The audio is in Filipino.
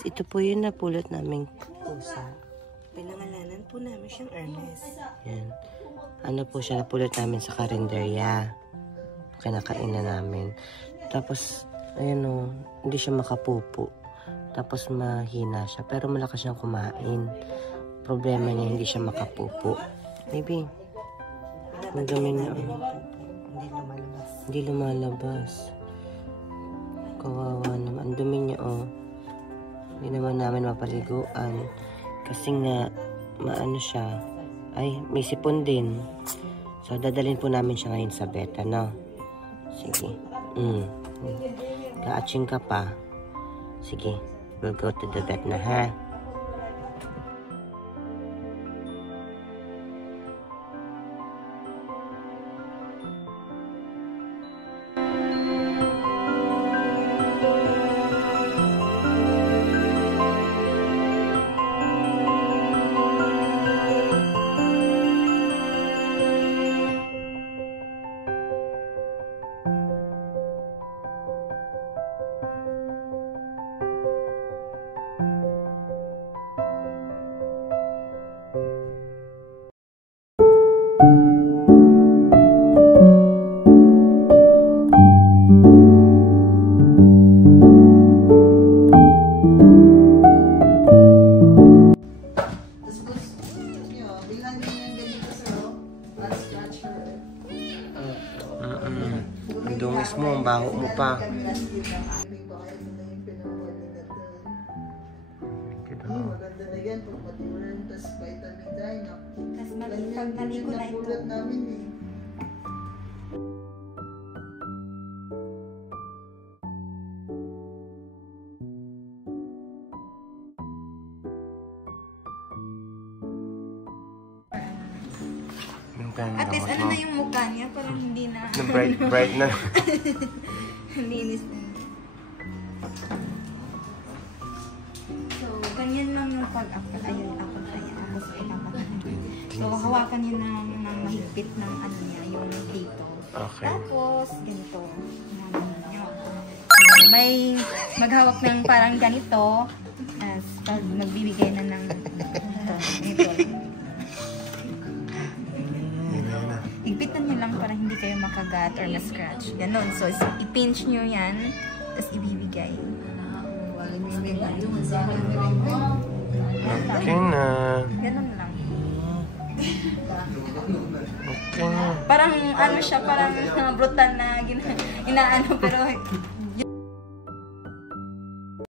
Ito po yung napulot naming pusa. Pinangalanan po namin siyang Ernest. Yan. Ano po siya, napulot namin sa karinderya. Kinakain na namin. Tapos, ayan o, hindi siya makapupo. Tapos mahina siya. Pero malakas siyang kumain. Problema niya, hindi siya makapupo. Maybe, ang dumi niya. Hindi lumalabas. Kawawa naman. Ang dumi niya o. Hindi naman namin mapaliguan. Kasi nga, maano siya. Ay, may sipon din. So, dadalhin po namin siya ngayon sa vet, ano? Sige. Kaaching ka pa. Sige. We'll go to the vet na, ha? Ang dungis mo, ang baho mo pa. Maganda na yan pag matulan, tas vitamin D. Tapos pag naligo na ito. Namin eh. At least ano na yung mukha niya, parang hindi na. Bright na. Linis na. So, ganyan lang yung pag-apply. Ayun, tapos ipapatay. So, hawakan niyo ng mahigpit ng ano niya, yung dito. Okay. Tapos, ganito. So, may maghawak ng parang ganito. As pag magbibigay na ng ito. Igpitan nyo lang para hindi kayo makagat or ma-scratch. Ganon. So, i-pinch nyo yan, tapos ibibigay. Okay na. Ganon lang. Okay na. Parang ano siya, parang brutal na inaano, pero